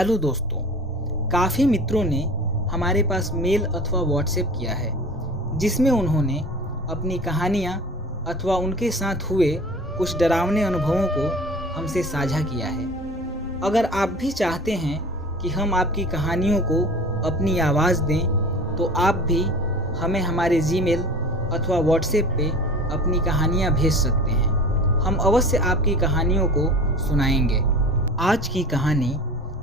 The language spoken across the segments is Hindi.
हेलो दोस्तों, काफ़ी मित्रों ने हमारे पास मेल अथवा व्हाट्सएप किया है जिसमें उन्होंने अपनी कहानियाँ अथवा उनके साथ हुए कुछ डरावने अनुभवों को हमसे साझा किया है। अगर आप भी चाहते हैं कि हम आपकी कहानियों को अपनी आवाज़ दें तो आप भी हमें हमारे जीमेल अथवा व्हाट्सएप पे अपनी कहानियाँ भेज सकते हैं। हम अवश्य आपकी कहानियों को सुनाएंगे। आज की कहानी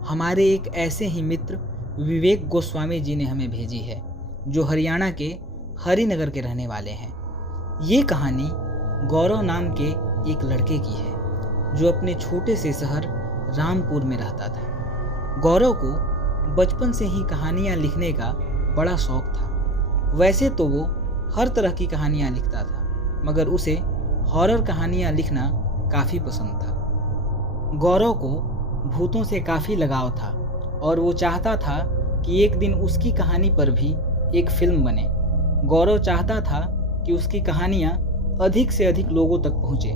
हमारे एक ऐसे ही मित्र विवेक गोस्वामी जी ने हमें भेजी है जो हरियाणा के हरिनगर के रहने वाले हैं। ये कहानी गौरव नाम के एक लड़के की है जो अपने छोटे से शहर रामपुर में रहता था। गौरव को बचपन से ही कहानियाँ लिखने का बड़ा शौक था। वैसे तो वो हर तरह की कहानियाँ लिखता था, मगर उसे हॉरर कहानियाँ लिखना काफ़ी पसंद था। गौरव को भूतों से काफ़ी लगाव था और वो चाहता था कि एक दिन उसकी कहानी पर भी एक फिल्म बने। गौरव चाहता था कि उसकी कहानियाँ अधिक से अधिक लोगों तक पहुँचे,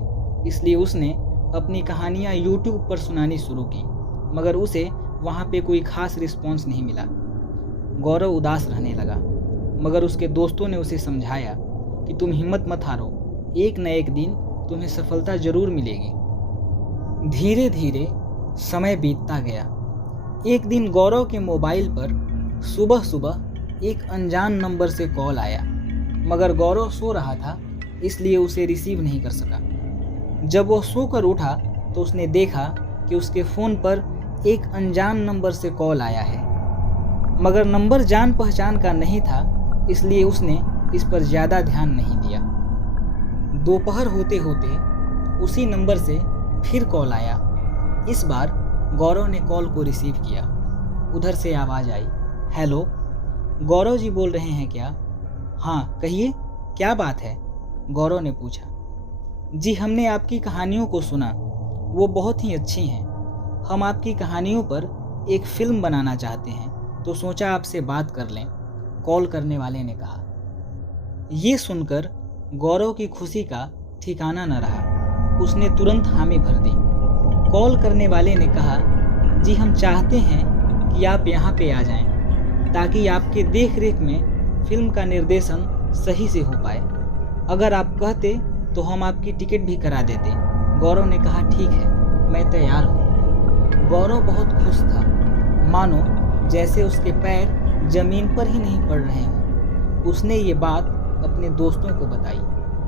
इसलिए उसने अपनी कहानियाँ YouTube पर सुनानी शुरू की, मगर उसे वहाँ पे कोई खास रिस्पॉन्स नहीं मिला। गौरव उदास रहने लगा, मगर उसके दोस्तों ने उसे समझाया कि तुम हिम्मत मत हारो, एक न एक दिन तुम्हें सफलता जरूर मिलेगी। धीरे धीरे समय बीतता गया। एक दिन गौरव के मोबाइल पर सुबह सुबह एक अनजान नंबर से कॉल आया, मगर गौरव सो रहा था इसलिए उसे रिसीव नहीं कर सका। जब वह सोकर उठा तो उसने देखा कि उसके फ़ोन पर एक अनजान नंबर से कॉल आया है, मगर नंबर जान पहचान का नहीं था, इसलिए उसने इस पर ज़्यादा ध्यान नहीं दिया। दोपहर होते होते उसी नंबर से फिर कॉल आया। इस बार गौरव ने कॉल को रिसीव किया। उधर से आवाज़ आई, हेलो, गौरव जी बोल रहे हैं क्या? हाँ कहिए, क्या बात है? गौरव ने पूछा। जी, हमने आपकी कहानियों को सुना, वो बहुत ही अच्छी हैं। हम आपकी कहानियों पर एक फ़िल्म बनाना चाहते हैं, तो सोचा आपसे बात कर लें, कॉल करने वाले ने कहा। ये सुनकर गौरव की खुशी का ठिकाना न रहा। उसने तुरंत हामी भर दी। कॉल करने वाले ने कहा, जी हम चाहते हैं कि आप यहाँ पे आ जाएं, ताकि आपके देख रेख में फिल्म का निर्देशन सही से हो पाए। अगर आप कहते तो हम आपकी टिकट भी करा देते। गौरव ने कहा, ठीक है, मैं तैयार हूँ। गौरव बहुत खुश था, मानो जैसे उसके पैर जमीन पर ही नहीं पड़ रहे हों। उसने ये बात अपने दोस्तों को बताई,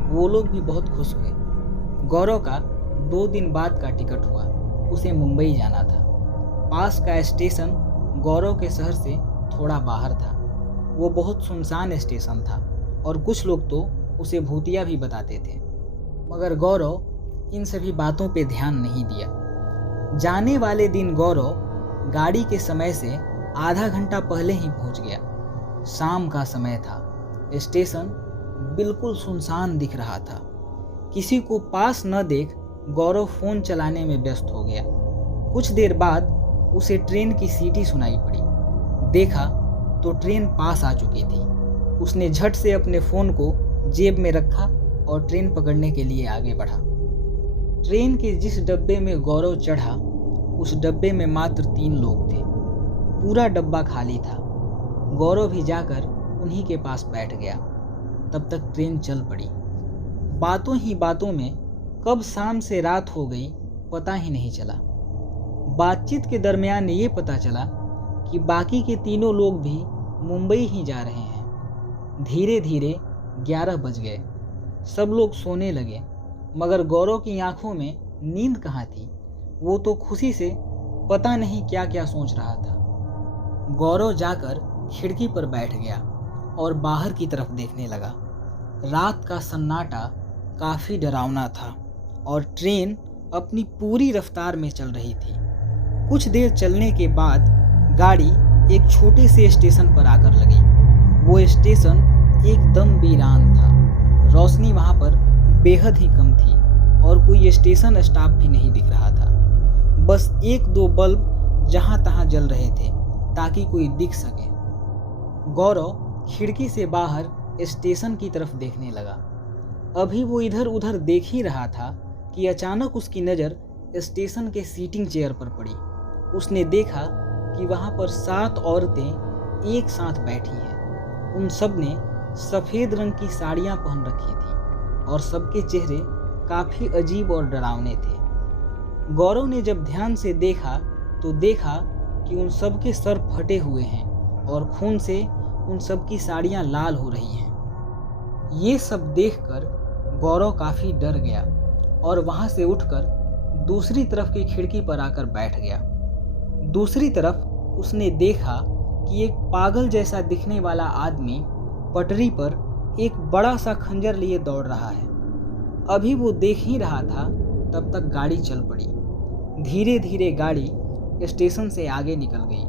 वो लोग भी बहुत खुश हुए। गौरव का 2 दिन बाद का टिकट हुआ। उसे मुंबई जाना था। पास का स्टेशन गौरव के शहर से थोड़ा बाहर था। वो बहुत सुनसान स्टेशन था और कुछ लोग तो उसे भूतिया भी बताते थे, मगर गौरव इन सभी बातों पे ध्यान नहीं दिया। जाने वाले दिन गौरव गाड़ी के समय से आधा घंटा पहले ही पहुंच गया। शाम का समय था। स्टेशन बिल्कुल सुनसान दिख रहा था। किसी को पास न देख गौरव फ़ोन चलाने में व्यस्त हो गया। कुछ देर बाद उसे ट्रेन की सीटी सुनाई पड़ी। देखा तो ट्रेन पास आ चुकी थी। उसने झट से अपने फ़ोन को जेब में रखा और ट्रेन पकड़ने के लिए आगे बढ़ा। ट्रेन के जिस डब्बे में गौरव चढ़ा, उस डब्बे में मात्र 3 लोग थे। पूरा डब्बा खाली था। गौरव भी जाकर उन्हीं के पास बैठ गया। तब तक ट्रेन चल पड़ी। बातों ही बातों में कब शाम से रात हो गई पता ही नहीं चला। बातचीत के दरमियान ये पता चला कि बाकी के तीनों लोग भी मुंबई ही जा रहे हैं। धीरे धीरे 11 बज गए। सब लोग सोने लगे, मगर गौरव की आंखों में नींद कहाँ थी। वो तो खुशी से पता नहीं क्या क्या सोच रहा था। गौरव जाकर खिड़की पर बैठ गया और बाहर की तरफ देखने लगा। रात का सन्नाटा काफ़ी डरावना था और ट्रेन अपनी पूरी रफ्तार में चल रही थी। कुछ देर चलने के बाद गाड़ी एक छोटे से स्टेशन पर आकर लगी। वो स्टेशन एकदम वीरान था। रोशनी वहाँ पर बेहद ही कम थी और कोई स्टेशन स्टाफ भी नहीं दिख रहा था। बस 1-2 बल्ब जहाँ तहाँ जल रहे थे ताकि कोई दिख सके। गौरव खिड़की से बाहर स्टेशन की तरफ देखने लगा। अभी वो इधर उधर देख ही रहा था कि अचानक उसकी नज़र स्टेशन के सीटिंग चेयर पर पड़ी। उसने देखा कि वहाँ पर 7 औरतें एक साथ बैठी हैं। उन सब ने सफ़ेद रंग की साड़ियाँ पहन रखी थी और सबके चेहरे काफ़ी अजीब और डरावने थे। गौरव ने जब ध्यान से देखा तो देखा कि उन सब के सर फटे हुए हैं और खून से उन सब की साड़ियाँ लाल हो रही हैं। ये सब देखकर गौरव काफ़ी डर गया और वहाँ से उठकर दूसरी तरफ की खिड़की पर आकर बैठ गया। दूसरी तरफ उसने देखा कि एक पागल जैसा दिखने वाला आदमी पटरी पर एक बड़ा सा खंजर लिए दौड़ रहा है। अभी वो देख ही रहा था तब तक गाड़ी चल पड़ी। धीरे धीरे गाड़ी स्टेशन से आगे निकल गई।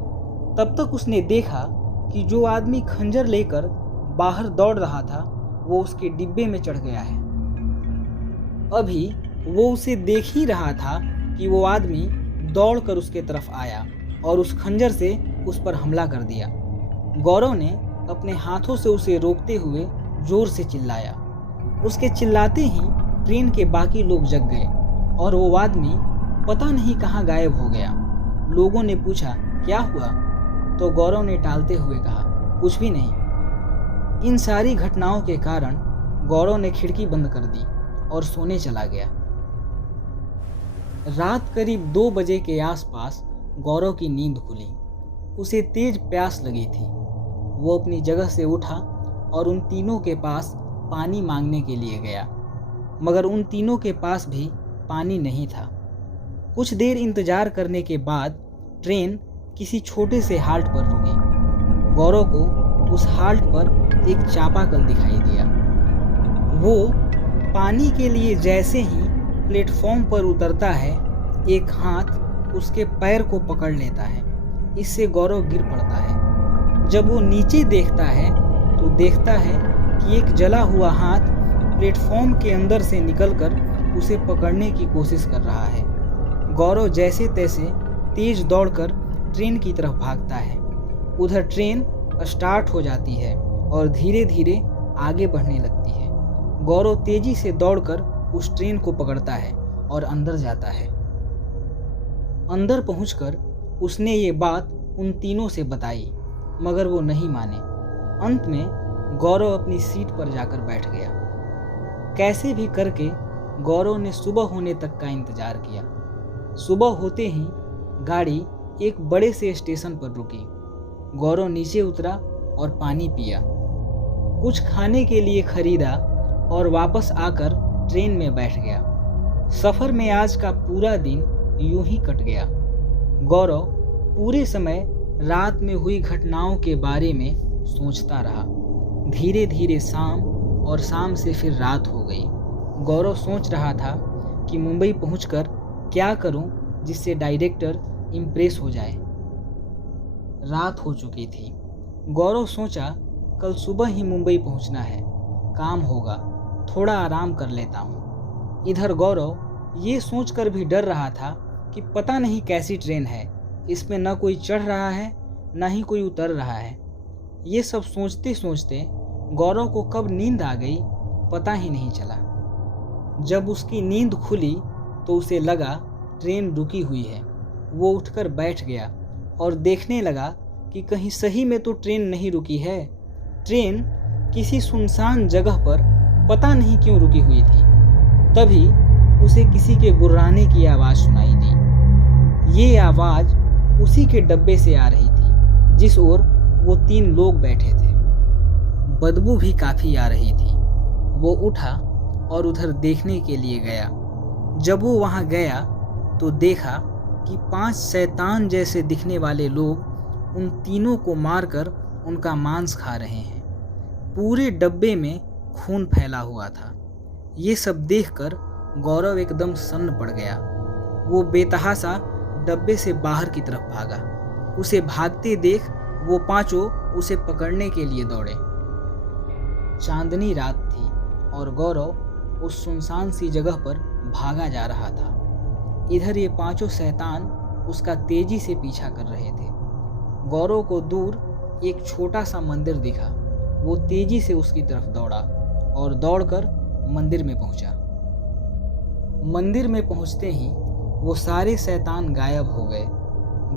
तब तक उसने देखा कि जो आदमी खंजर लेकर बाहर दौड़ रहा था वो उसके डिब्बे में चढ़ गया है। अभी वो उसे देख ही रहा था कि वो आदमी दौड़कर उसके तरफ आया और उस खंजर से उस पर हमला कर दिया। गौरव ने अपने हाथों से उसे रोकते हुए जोर से चिल्लाया। उसके चिल्लाते ही ट्रेन के बाकी लोग जग गए और वो आदमी पता नहीं कहाँ गायब हो गया। लोगों ने पूछा क्या हुआ, तो गौरव ने टालते हुए कहा कुछ भी नहीं। इन सारी घटनाओं के कारण गौरव ने खिड़की बंद कर दी और सोने चला गया। रात करीब 2 बजे के आसपास गौरव की नींद खुली। उसे तेज प्यास लगी थी। वो अपनी जगह से उठा और उन तीनों के पास पानी मांगने के लिए गया, मगर उन तीनों के पास भी पानी नहीं था। कुछ देर इंतजार करने के बाद ट्रेन किसी छोटे से हाल्ट पर रुकी। गौरव को उस हाल्ट पर एक चापाकल दिखाई दिया। वो पानी के लिए जैसे ही प्लेटफॉर्म पर उतरता है, एक हाथ उसके पैर को पकड़ लेता है। इससे गौरव गिर पड़ता है। जब वो नीचे देखता है तो देखता है कि एक जला हुआ हाथ प्लेटफॉर्म के अंदर से निकलकर उसे पकड़ने की कोशिश कर रहा है। गौरव जैसे तैसे तेज दौड़कर ट्रेन की तरफ भागता है। उधर ट्रेन स्टार्ट हो जाती है और धीरे धीरे आगे बढ़ने लगती है। गौरव तेजी से दौड़कर उस ट्रेन को पकड़ता है और अंदर जाता है। अंदर पहुंचकर उसने ये बात उन तीनों से बताई, मगर वो नहीं माने। अंत में गौरव अपनी सीट पर जाकर बैठ गया। कैसे भी करके गौरव ने सुबह होने तक का इंतजार किया। सुबह होते ही गाड़ी एक बड़े से स्टेशन पर रुकी। गौरव नीचे उतरा और पानी पिया, कुछ खाने के लिए खरीदा और वापस आकर ट्रेन में बैठ गया। सफ़र में आज का पूरा दिन यूं ही कट गया। गौरव पूरे समय रात में हुई घटनाओं के बारे में सोचता रहा। धीरे धीरे शाम और शाम से फिर रात हो गई। गौरव सोच रहा था कि मुंबई पहुंचकर क्या करूं जिससे डायरेक्टर इम्प्रेस हो जाए। रात हो चुकी थी। गौरव सोचा कल सुबह ही मुंबई पहुंचना है, काम होगा, थोड़ा आराम कर लेता हूं। इधर गौरव ये सोचकर भी डर रहा था कि पता नहीं कैसी ट्रेन है, इसमें न कोई चढ़ रहा है न ही कोई उतर रहा है। ये सब सोचते सोचते गौरव को कब नींद आ गई पता ही नहीं चला। जब उसकी नींद खुली तो उसे लगा ट्रेन रुकी हुई है। वो उठकर बैठ गया और देखने लगा कि कहीं सही में तो ट्रेन नहीं रुकी है। ट्रेन किसी सुनसान जगह पर पता नहीं क्यों रुकी हुई थी। तभी उसे किसी के गुर्राने की आवाज़ सुनाई दी। ये आवाज़ उसी के डब्बे से आ रही थी जिस ओर वो 3 लोग बैठे थे। बदबू भी काफ़ी आ रही थी। वो उठा और उधर देखने के लिए गया। जब वो वहाँ गया तो देखा कि 5 शैतान जैसे दिखने वाले लोग उन तीनों को मारकर उनका मांस खा रहे हैं। पूरे डब्बे में खून फैला हुआ था। ये सब देखकर गौरव एकदम सन्न पड़ गया। वो बेतहासा डब्बे से बाहर की तरफ भागा। उसे भागते देख वो 5 उसे पकड़ने के लिए दौड़े। चांदनी रात थी और गौरव उस सुनसान सी जगह पर भागा जा रहा था। इधर ये 5 शैतान उसका तेजी से पीछा कर रहे थे। गौरव को दूर एक छोटा सा मंदिर दिखा। वो तेजी से उसकी तरफ दौड़ा और दौड़कर मंदिर में पहुंचा। मंदिर में पहुंचते ही वो सारे शैतान गायब हो गए।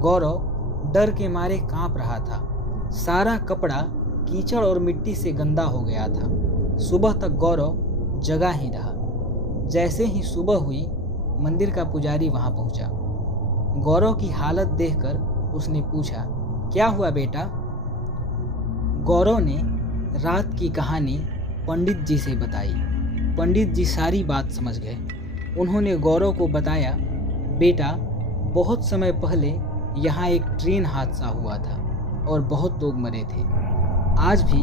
गौरव डर के मारे कांप रहा था। सारा कपड़ा कीचड़ और मिट्टी से गंदा हो गया था। सुबह तक गौरव जगा ही रहा। जैसे ही सुबह हुई, मंदिर का पुजारी वहां पहुंचा। गौरव की हालत देखकर उसने पूछा, क्या हुआ बेटा? गौरव ने रात की कहानी पंडित जी से बताई। पंडित जी सारी बात समझ गए। उन्होंने गौरव को बताया, बेटा, बहुत समय पहले यहाँ एक ट्रेन हादसा हुआ था और बहुत लोग मरे थे। आज भी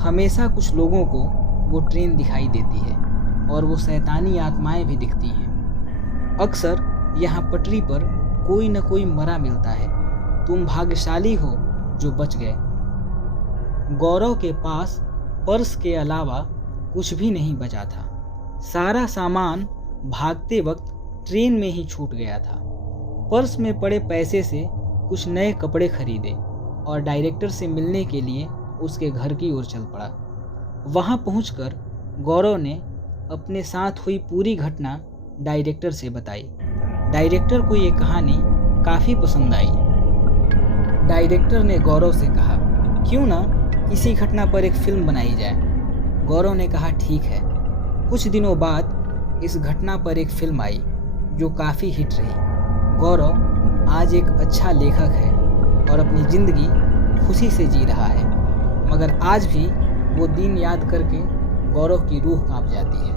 हमेशा कुछ लोगों को वो ट्रेन दिखाई देती है और वो शैतानी आत्माएं भी दिखती हैं। अक्सर यहाँ पटरी पर कोई न कोई मरा मिलता है। तुम भाग्यशाली हो जो बच गए। गौरव के पास पर्स के अलावा कुछ भी नहीं बचा था। सारा सामान भागते वक्त ट्रेन में ही छूट गया था। पर्स में पड़े पैसे से कुछ नए कपड़े खरीदे और डायरेक्टर से मिलने के लिए उसके घर की ओर चल पड़ा। वहां पहुंचकर गौरव ने अपने साथ हुई पूरी घटना डायरेक्टर से बताई। डायरेक्टर को ये कहानी काफ़ी पसंद आई। डायरेक्टर ने गौरव से कहा, क्यों ना इसी घटना पर एक फिल्म बनाई जाए। गौरव ने कहा, ठीक है। कुछ दिनों बाद इस घटना पर एक फिल्म आई जो काफ़ी हिट रही। गौरव आज एक अच्छा लेखक है और अपनी ज़िंदगी खुशी से जी रहा है, मगर आज भी वो दिन याद करके गौरव की रूह कांप जाती है।